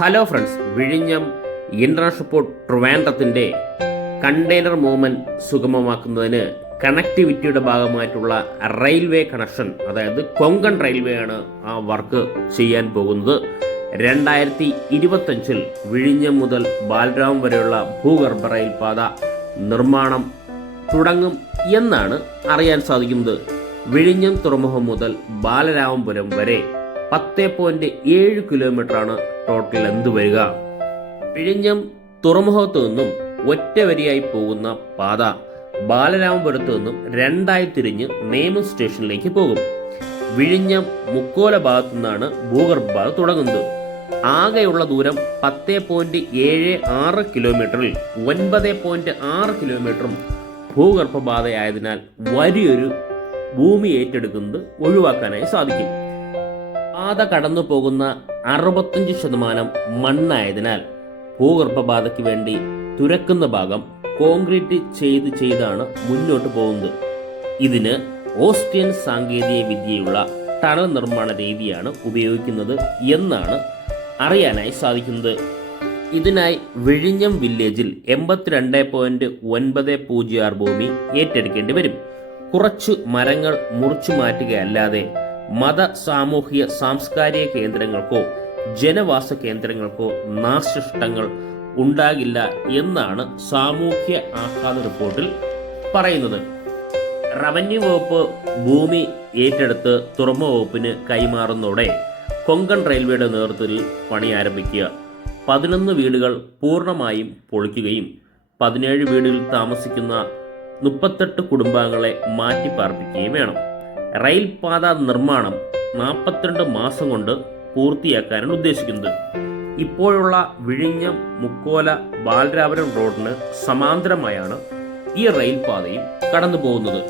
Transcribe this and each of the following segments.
Hello friends, വിഴിഞ്ഞം international port ട്രിവാൻഡ്രത്തിൻ്റെ container movement സുഗമമാക്കുന്നതിന് കണക്ടിവിറ്റിയുടെ ഭാഗമായിട്ടുള്ള റെയിൽവേ കണക്ഷൻ, അതായത് കൊങ്കൺ റെയിൽവേ ആണ് ആ വർക്ക് ചെയ്യാൻ പോകുന്നത്. 2025 വിഴിഞ്ഞം മുതൽ ബാലരാമം വരെയുള്ള ഭൂഗർഭ റെയിൽ പാത നിർമ്മാണം തുടങ്ങും എന്നാണ് അറിയാൻ സാധിക്കുന്നത്. വിഴിഞ്ഞം തുറമുഖം മുതൽ ബാലരാമപുരം വരെ 10.7 കിലോമീറ്ററാണ് ടോട്ടൽ ലെന്ത് വരിക. വിഴിഞ്ഞം തുറമുഖത്തു നിന്നും ഒറ്റ വരിയായി പോകുന്ന പാത ബാലരാമപുരത്തു നിന്നും രണ്ടായി തിരിഞ്ഞ് നേമം സ്റ്റേഷനിലേക്ക് പോകും. വിഴിഞ്ഞം മുക്കോല ഭാഗത്തു നിന്നാണ് ഭൂഗർഭ പാത തുടങ്ങുന്നത്. ആകെയുള്ള ദൂരം 10.76 കിലോമീറ്ററിൽ 9.6 കിലോമീറ്ററും ഭൂഗർഭപാതയായതിനാൽ വലിയൊരു ഭൂമി ഏറ്റെടുക്കുന്നത് ഒഴിവാക്കാനായി സാധിക്കും. പാത കടന്നു പോകുന്ന 65% മണ്ണായതിനാൽ ഭൂഗർഭപാതയ്ക്ക് വേണ്ടി തുരക്കുന്ന ഭാഗം കോൺക്രീറ്റ് ചെയ്താണ് മുന്നോട്ട് പോകുന്നത്. ഇതിന് ഓസ്ട്രിയൻ സാങ്കേതിക വിദ്യയുള്ള ടണൽ നിർമ്മാണ രീതിയാണ് ഉപയോഗിക്കുന്നത് എന്നാണ് അറിയാനായി സാധിക്കുന്നത്. ഇതിനായി വിഴിഞ്ഞം വില്ലേജിൽ 82.906 ഭൂമി ഏറ്റെടുക്കേണ്ടി വരും. കുറച്ച് മരങ്ങൾ മുറിച്ചു മാറ്റുകയല്ലാതെ മത, സാമൂഹിക, സാംസ്കാരിക കേന്ദ്രങ്ങൾക്കോ ജനവാസ കേന്ദ്രങ്ങൾക്കോ നാശനഷ്ടങ്ങൾ ഉണ്ടാകില്ല എന്നാണ് സാമൂഹ്യ ആഘാത റിപ്പോർട്ടിൽ പറയുന്നത്. റവന്യൂ വകുപ്പ് ഭൂമി ഏറ്റെടുത്ത് തുറമുഖ വകുപ്പിന് കൈമാറുന്നതോടെ കൊങ്കൺ റെയിൽവേയുടെ നേതൃത്വത്തിൽ പണി ആരംഭിക്കുക. 11 വീടുകൾ പൂർണ്ണമായും പൊളിക്കുകയും 17 വീടുകളിൽ താമസിക്കുന്ന 38 കുടുംബാംഗങ്ങളെ മാറ്റിപ്പാർപ്പിക്കുകയും വേണം. റെയിൽപാത നിർമ്മാണം 42 മാസം കൊണ്ട് പൂർത്തിയാക്കാനാണ് ഉദ്ദേശിക്കുന്നത്. ഇപ്പോഴുള്ള വിഴിഞ്ഞം മുക്കോല ബാലരാമപുരം റോഡിന് സമാന്തരമായാണ് ഈ റെയിൽപാതയും കടന്നു പോകുന്നത്.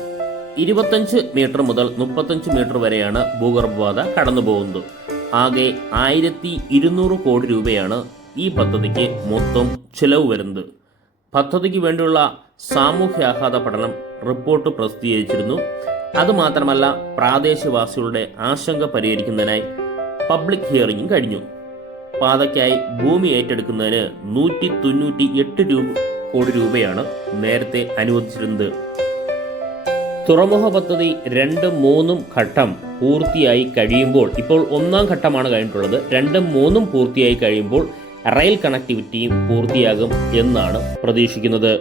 25 മീറ്റർ മുതൽ 35 മീറ്റർ വരെയാണ് ഭൂഗർഭപാത കടന്നു പോകുന്നത്. ആകെ 1200 കോടി രൂപയാണ് ഈ പദ്ധതിക്ക് മൊത്തം ചിലവ് വരുന്നത്. പദ്ധതിക്ക് വേണ്ടിയുള്ള സാമൂഹ്യാഘാത പഠനം റിപ്പോർട്ട് പ്രസിദ്ധീകരിച്ചിരുന്നു. അതുമാത്രമല്ല, പ്രാദേശികവാസികളുടെ ആശങ്ക പരിഹരിക്കുന്നതിനായി പബ്ലിക് ഹിയറിംഗും കഴിഞ്ഞു. പാതയ്ക്കായി ഭൂമി ഏറ്റെടുക്കുന്നതിന് 198 കോടി രൂപയാണ് നേരത്തെ അനുവദിച്ചിരുന്നത്. തുറമുഖ പദ്ധതി 2, 3 ഘട്ടം പൂർത്തിയായി കഴിയുമ്പോൾ, ഇപ്പോൾ 1ാം ഘട്ടമാണ് കഴിഞ്ഞിട്ടുള്ളത്, 2, 3 പൂർത്തിയായി കഴിയുമ്പോൾ റെയിൽ കണക്ടിവിറ്റിയും പൂർത്തിയാകും എന്നാണ് പ്രതീക്ഷിക്കുന്നത്.